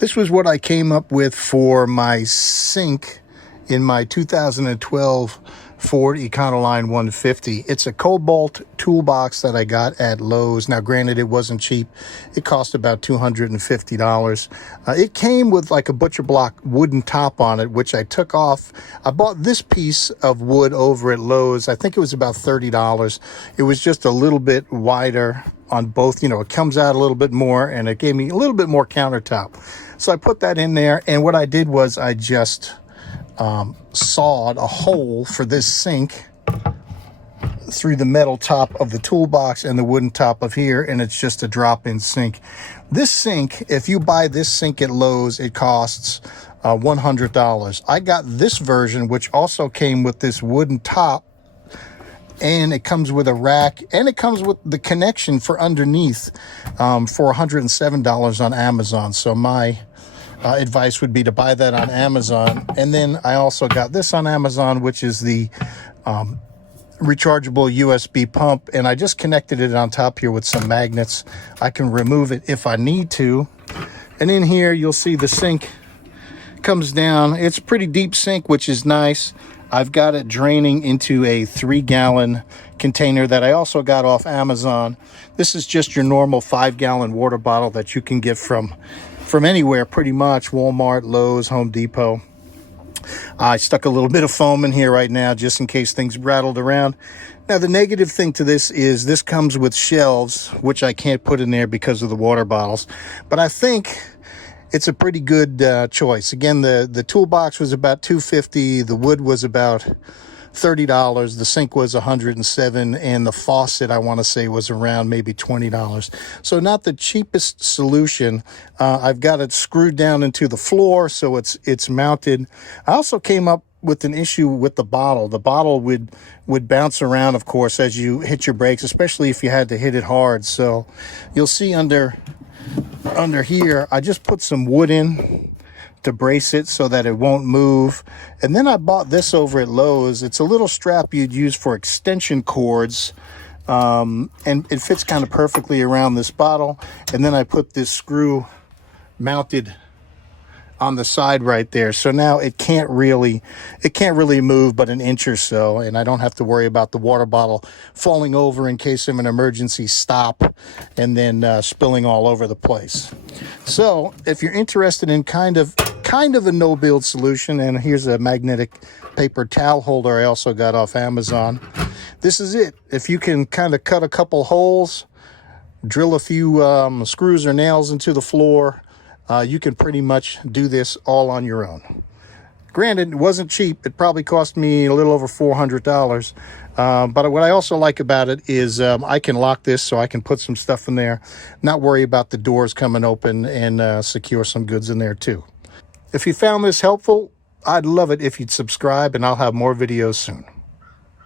This was what I came up with for my sink in my 2012 Ford Econoline 150. It's a Cobalt toolbox that I got at Lowe's. Now, granted, it wasn't cheap. It cost about $250. It came with like a butcher block wooden top on it, which I took off. I bought this piece of wood over at Lowe's. I think it was about $30. It was just a little bit wider on both. You know, it comes out a little bit more, and it gave me a little bit more countertop. So I put that in there, and what I did was I just sawed a hole for this sink through the metal top of the toolbox and the wooden top of here, and it's just a drop-in sink. This sink, if you buy this sink at Lowe's, it costs $100. I got this version, which also came with this wooden top, and it comes with a rack, and it comes with the connection for underneath for $107 on Amazon. So my advice would be to buy that on Amazon. And then I also got this on Amazon, which is the rechargeable USB pump, and I just connected it on top here with some magnets. I can remove it if I need to. And in here you'll see the sink comes down. It's a pretty deep sink, which is nice. I've got it draining into a 3-gallon container that I also got off Amazon. This is just your normal 5-gallon water bottle that you can get from anywhere, pretty much. Walmart, Lowe's, Home Depot. I stuck a little bit of foam in here right now just in case things rattled around. Now, the negative thing to this is this comes with shelves, which I can't put in there because of the water bottles. But I think it's a pretty good choice. Again, the toolbox was about $250. The wood was about $30. The sink was $107, and the faucet, I want to say, was around maybe $20. So not the cheapest solution. I've got it screwed down into the floor, so it's mounted. I also came up with an issue with the bottle. The bottle would bounce around, of course, as you hit your brakes, especially if you had to hit it hard. So you'll see under here, I just put some wood in to brace it so that it won't move. And then I bought this over at Lowe's. It's a little strap you'd use for extension cords, and it fits kind of perfectly around this bottle. And then I put this screw mounted on the side right there, so now it can't really move but an inch or so, and I don't have to worry about the water bottle falling over in case of an emergency stop and then spilling all over the place. So if you're interested in kind of a no-build solution, and here's a magnetic paper towel holder I also got off Amazon. This is it. If you can kind of cut a couple holes, drill a few screws or nails into the floor, you can pretty much do this all on your own. Granted, it wasn't cheap. It probably cost me a little over $400. But what I also like about it is I can lock this so I can put some stuff in there, not worry about the doors coming open, and secure some goods in there too. If you found this helpful, I'd love it if you'd subscribe, and I'll have more videos soon.